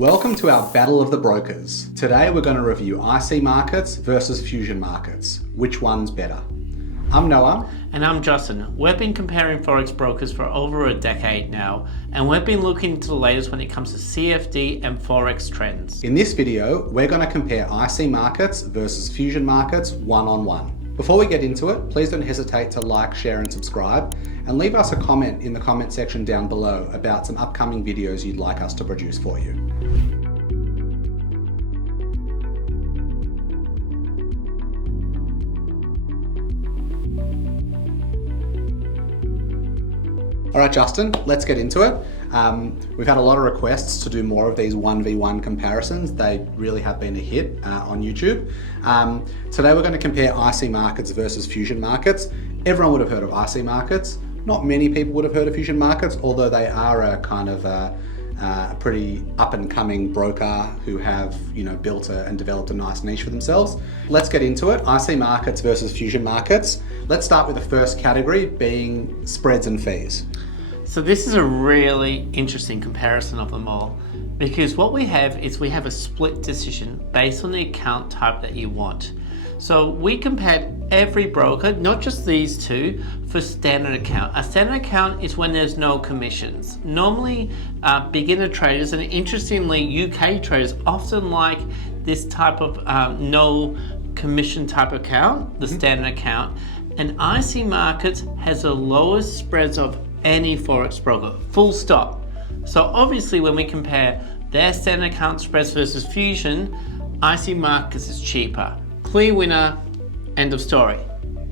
Welcome to our Battle of the Brokers. Today we're going to review IC markets versus fusion markets. Which one's better? I'm Noah. And I'm Justin. We've been comparing Forex brokers for over a decade now, and we've been looking into the latest when it comes to CFD and Forex trends. In this video, we're going to compare IC markets versus fusion markets one-on-one. Before we get into it, please don't hesitate to like, share and subscribe, and leave us a comment in the comment section down below about some upcoming videos you'd like us to produce for you. All right, Justin, let's get into it. We've had a lot of requests to do more of these 1v1 comparisons. They really have been a hit on YouTube. Today we're going to compare IC markets versus fusion markets. Everyone would have heard of IC markets. Not many people would have heard of fusion markets, although they are a kind of a pretty up-and-coming broker who have, built and developed a nice niche for themselves. Let's get into it. IC markets versus fusion markets. Let's start with the first category, being spreads and fees. So this is a really interesting comparison of them all, because what we have is we have a split decision based on the account type that you want. So we compared every broker, not just these two, for standard account. A standard account is when there's no commissions. Normally beginner traders, and interestingly UK traders, often like this type of no commission type account, the standard account. And IC markets has the lowest spreads of any Forex broker, full stop. So obviously when we compare their standard account spreads versus fusion, IC markets is cheaper. Clear winner, end of story.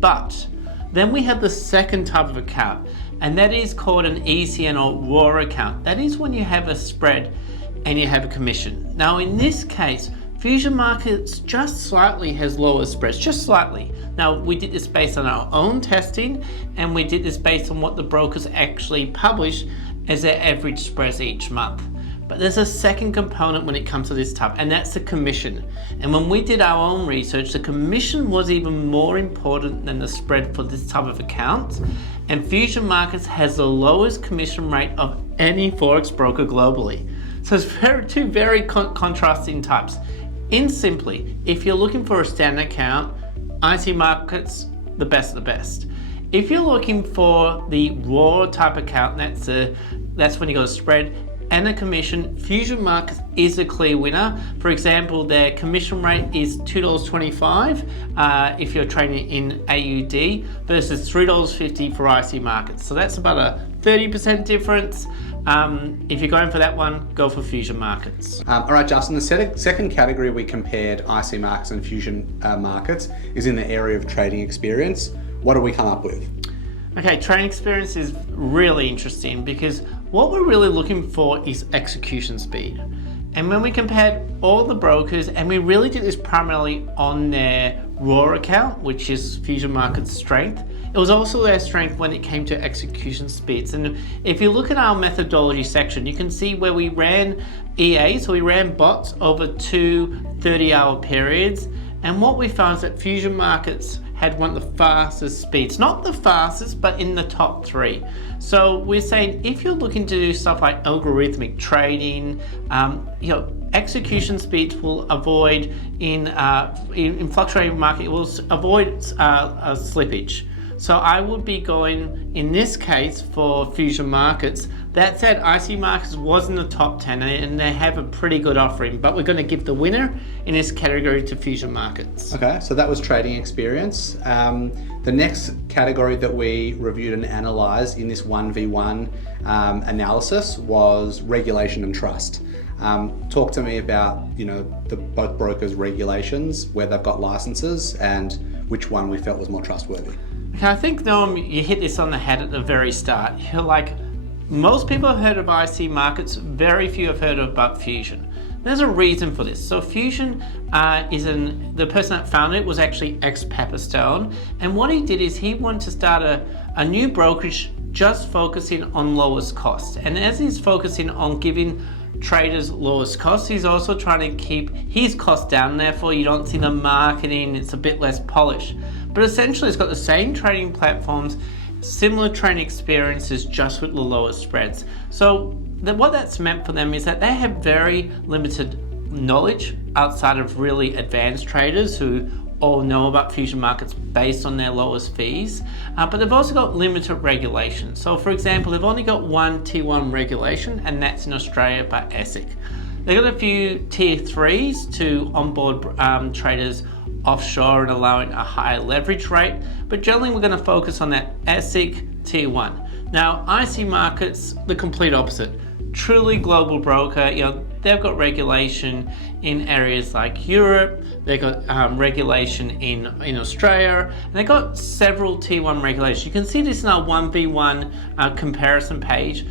But then we have the second type of account, and that is called an ECN or raw account. That is when you have a spread and you have a commission. Now in this case, fusion markets just slightly has lower spreads, just slightly. Now we did this based on our own testing, and we did this based on what the brokers actually publish as their average spreads each month. But there's a second component when it comes to this type, and that's the commission. And when we did our own research, the commission was even more important than the spread for this type of account. And fusion markets has the lowest commission rate of any Forex broker globally. So it's two very contrasting types. In simply, if you're looking for a standard account, IC markets, the best of the best. If you're looking for the raw type account, that's when you go to spread and a commission, fusion markets is a clear winner. For example, their commission rate is $2.25 if you're trading in AUD versus $3.50 for IC markets. So that's about a 30% difference. If you're going for that one, go for fusion markets. All right, Justin, the second category we compared IC markets and fusion markets is in the area of trading experience. What do we come up with? Okay, trading experience is really interesting because what we're really looking for is execution speed. And when we compared all the brokers, and we really did this primarily on their raw account, which is fusion markets' strength, it was also their strength when it came to execution speeds. And if you look at our methodology section, you can see where we ran EA, so we ran bots over two 30-hour periods. And what we found is that fusion markets had one of the fastest speeds, not the fastest, but in the top three. So we're saying if you're looking to do stuff like algorithmic trading, execution speeds will avoid in fluctuating market, it will avoid a slippage. So I would be going, in this case, for fusion markets. That said, IC markets was in the top 10 and they have a pretty good offering, but we're going to give the winner in this category to fusion markets. Okay, so that was trading experience. The next category that we reviewed and analyzed in this 1v1 analysis was regulation and trust. Talk to me about, both brokers' regulations, where they've got licenses, and which one we felt was more trustworthy. Okay, I think, Noam, you hit this on the head at the very start. You're like, most people have heard of IC markets, very few have heard about fusion. There's a reason for this. So fusion the person that founded it was actually ex-Pepperstone. And what he did is he wanted to start a new brokerage just focusing on lowest cost. And as he's focusing on giving traders lowest costs, he's also trying to keep his costs down. Therefore, you don't see the marketing, it's a bit less polished. But essentially, it's got the same trading platforms, similar trading experiences, just with the lower spreads. So what that's meant for them is that they have very limited knowledge outside of really advanced traders who all know about fusion markets based on their lowest fees, but they've also got limited regulation. So for example, they've only got one T1 regulation, and that's in Australia by ESIC. They've got a few Tier 3s to onboard traders offshore and allowing a higher leverage rate, but generally we're going to focus on that ESIC Tier 1. Now, IC Markets, the complete opposite. Truly global broker, they've got regulation in areas like Europe, they've got regulation in Australia, and they've got several T1 regulations. You can see this in our 1v1 comparison page,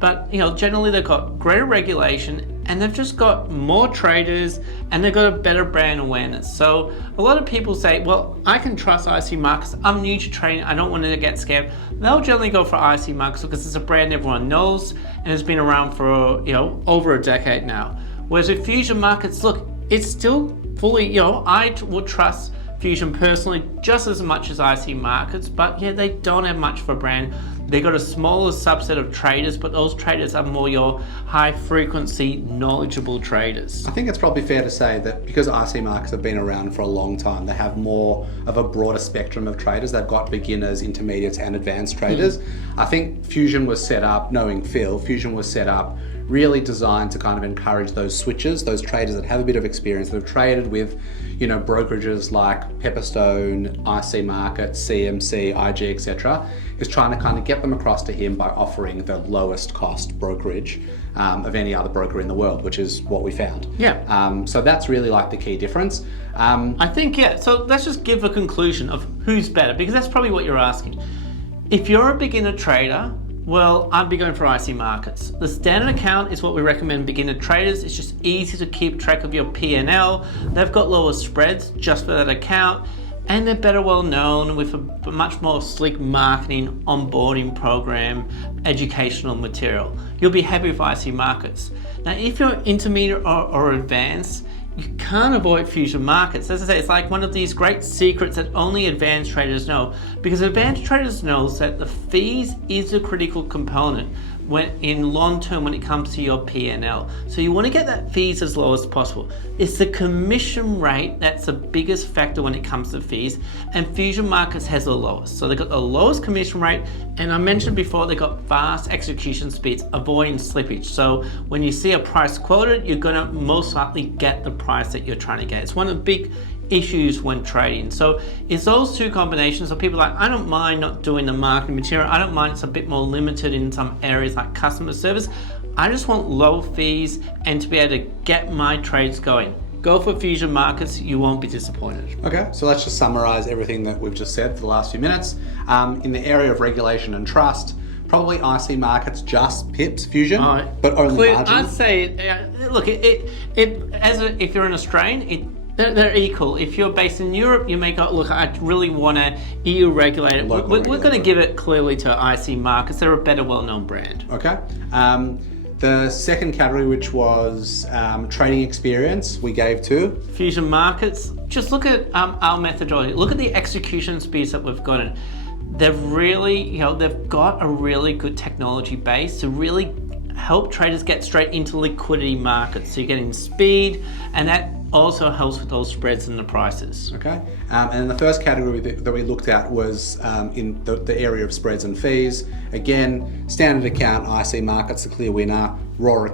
but generally they've got greater regulation, and they've just got more traders, and they've got a better brand awareness. So a lot of people say, well, I can trust IC Markets, I'm new to trading, I don't want to get scammed. They'll generally go for IC Markets because it's a brand everyone knows and has been around for over a decade now. Whereas with Fusion Markets, look, it's still fully, I would trust Fusion personally just as much as IC Markets, but yeah, they don't have much of a brand. They got a smaller subset of traders, but those traders are more your high frequency, knowledgeable traders. I think it's probably fair to say that because IC Markets have been around for a long time, they have more of a broader spectrum of traders. They've got beginners, intermediates, and advanced traders. I think Fusion was set up, knowing Phil, Fusion was set up really designed to kind of encourage those switchers, those traders that have a bit of experience, that have traded with, brokerages like Pepperstone, IC Markets, CMC, IG, etc. Is trying to kind of get them across to him by offering the lowest cost brokerage of any other broker in the world, which is what we found. Yeah. So that's really like the key difference. I think, so let's just give a conclusion of who's better, because that's probably what you're asking. If you're a beginner trader, well, I'd be going for IC Markets. The standard account is what we recommend beginner traders. It's just easy to keep track of your P&L. They've got lower spreads just for that account, and they're better well known with a much more sleek marketing, onboarding program, educational material. You'll be happy with IC Markets. Now, if you're intermediate or advanced, you can't avoid Fusion Markets. As I say, it's like one of these great secrets that only advanced traders know, because advanced traders know that the fees is a critical component in long term when it comes to your P&L. So you want to get that fees as low as possible. It's the commission rate that's the biggest factor when it comes to fees, and Fusion Markets has the lowest. So they've got the lowest commission rate, and I mentioned before they've got fast execution speeds, avoiding slippage. So when you see a price quoted, you're going to most likely get the price that you're trying to get. It's one of the big issues when trading. So it's those two combinations. So people are like, I don't mind not doing the marketing material. I don't mind it's a bit more limited in some areas like customer service. I just want low fees and to be able to get my trades going. Go for Fusion Markets, you won't be disappointed. Okay, so let's just summarize everything that we've just said for the last few minutes. In the area of regulation and trust, probably IC Markets just pips Fusion, but only marginally. I'd say, look, if you're an Australian, they're equal. If you're based in Europe, you may go, look, I really want to EU regulate it. We're going to give it clearly to IC Markets. They're a better well-known brand. Okay. The second category, which was trading experience, we gave to Fusion Markets. Just look at our methodology. Look at the execution speeds that we've gotten. They've really, they've got a really good technology base to really help traders get straight into liquidity markets. So you're getting speed, and that also helps with those spreads and the prices. Okay, and the first category that we looked at was in the area of spreads and fees. Again, standard account, IC Markets, the clear winner. Raw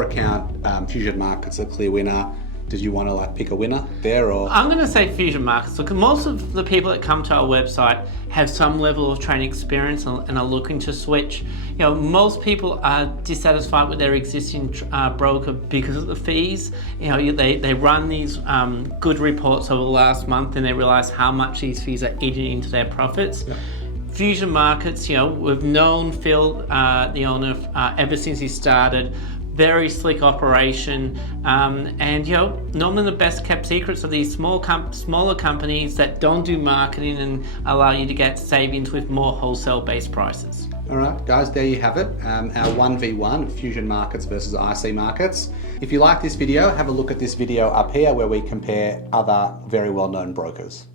account, Fusion Markets, a clear winner. Did you want to pick a winner there, or? I'm going to say Fusion Markets. Look, most of the people that come to our website have some level of trading experience and are looking to switch. Most people are dissatisfied with their existing broker because of the fees. They run these good reports over the last month, and they realize how much these fees are eating into their profits. Yep. Fusion Markets, we've known Phil, the owner, ever since he started. Very slick operation, and normally the best kept secrets are these smaller companies that don't do marketing and allow you to get savings with more wholesale based prices. All right, guys, there you have it. Our 1v1 Fusion Markets versus IC Markets. If you like this video, have a look at this video up here where we compare other very well-known brokers.